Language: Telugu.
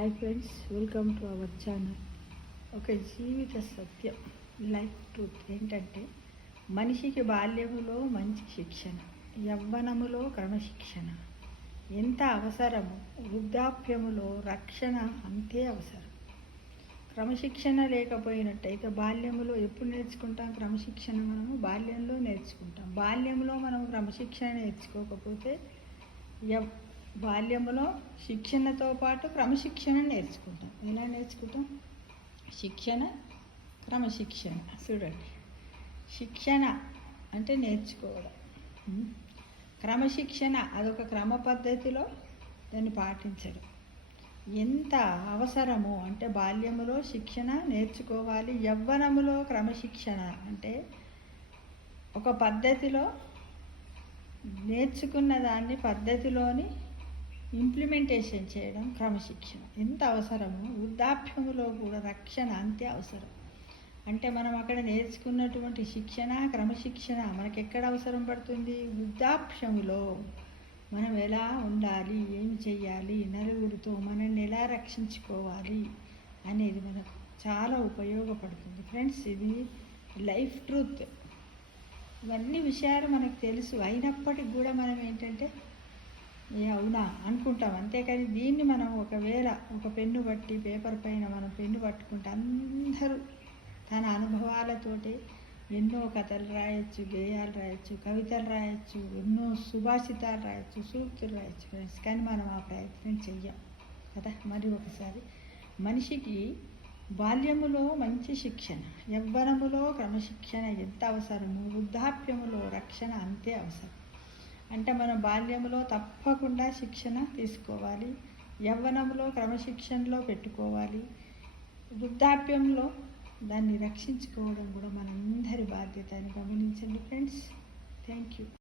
Hi friends, welcome to our channel. ఒక జీవిత సత్యం, లైఫ్ ట్రూత్ ఏంటంటే, మనిషికి బాల్యములో మంచి శిక్షణ, యవ్వనములో క్రమశిక్షణ ఎంత అవసరమో, వృద్ధాప్యములో రక్షణ అంతే అవసరం. క్రమశిక్షణ లేకపోయినట్టయితే బాల్యములో ఎప్పుడు నేర్చుకుంటాం? క్రమశిక్షణ మనము బాల్యంలో నేర్చుకుంటాం. బాల్యంలో మనం క్రమశిక్షణ నేర్చుకోకపోతే బాల్యంలో శిక్షణతో పాటు క్రమశిక్షణ నేర్చుకుంటాం. ఎలా నేర్చుకుంటాం? శిక్షణ, క్రమశిక్షణ. చూడండి, శిక్షణ అంటే నేర్చుకోవడం, క్రమశిక్షణ అదొక క్రమ పద్ధతిలో దాన్ని పాటించడం ఎంత అవసరమో. అంటే బాల్యములో శిక్షణ నేర్చుకోవాలి, యవ్వనములో క్రమశిక్షణ అంటే ఒక పద్ధతిలో నేర్చుకున్న దాన్ని పద్ధతిలోని ఇంప్లిమెంటేషన్ చేయడం క్రమశిక్షణ ఎంత అవసరమో. వృద్ధాప్యములో కూడా రక్షణ అంతే అవసరం. అంటే మనం అక్కడ నేర్చుకున్నటువంటి శిక్షణ, క్రమశిక్షణ మనకి ఎక్కడ అవసరం పడుతుంది? వృద్ధాప్యములో మనం ఎలా ఉండాలి, ఏం చెయ్యాలి, నలుగురితో మనల్ని ఎలా రక్షించుకోవాలి అనేది మనకు చాలా ఉపయోగపడుతుంది. ఫ్రెండ్స్, ఇది లైఫ్ ట్రూత్. ఇవన్నీ విషయాలు మనకు తెలుసు, అయినప్పటికి కూడా మనం ఏంటంటే అవునా అనుకుంటాం. అంతేకాని దీన్ని మనం ఒకవేళ ఒక పెన్ను బట్టి పేపర్ పైన మనం పెన్ను పట్టుకుంటే అందరూ తన అనుభవాలతోటి ఎన్నో కథలు రాయొచ్చు, గేయాలు రాయొచ్చు, కవితలు రాయొచ్చు, ఎన్నో సుభాషితాలు రాయొచ్చు, సూక్తులు రాయొచ్చు ఫ్రెండ్స్. కానీ మనం ఆ ప్రయత్నం చెయ్యం కదా. మరి ఒకసారి మనిషికి బాల్యములో మంచి శిక్షణ, యవ్వనములో క్రమశిక్షణ ఎంత అవసరమో, వృద్ధాప్యములో రక్షణ అంతే అవసరం. అంటే మనం బాల్యంలో తప్పకుండా శిక్షణ తీసుకోవాలి, యవ్వనంలో క్రమశిక్షణలో పెట్టుకోవాలి, వృద్ధాప్యంలో దాన్ని రక్షించుకోవడం కూడా మనందరి బాధ్యత అని గమనించండి ఫ్రెండ్స్. Thank you.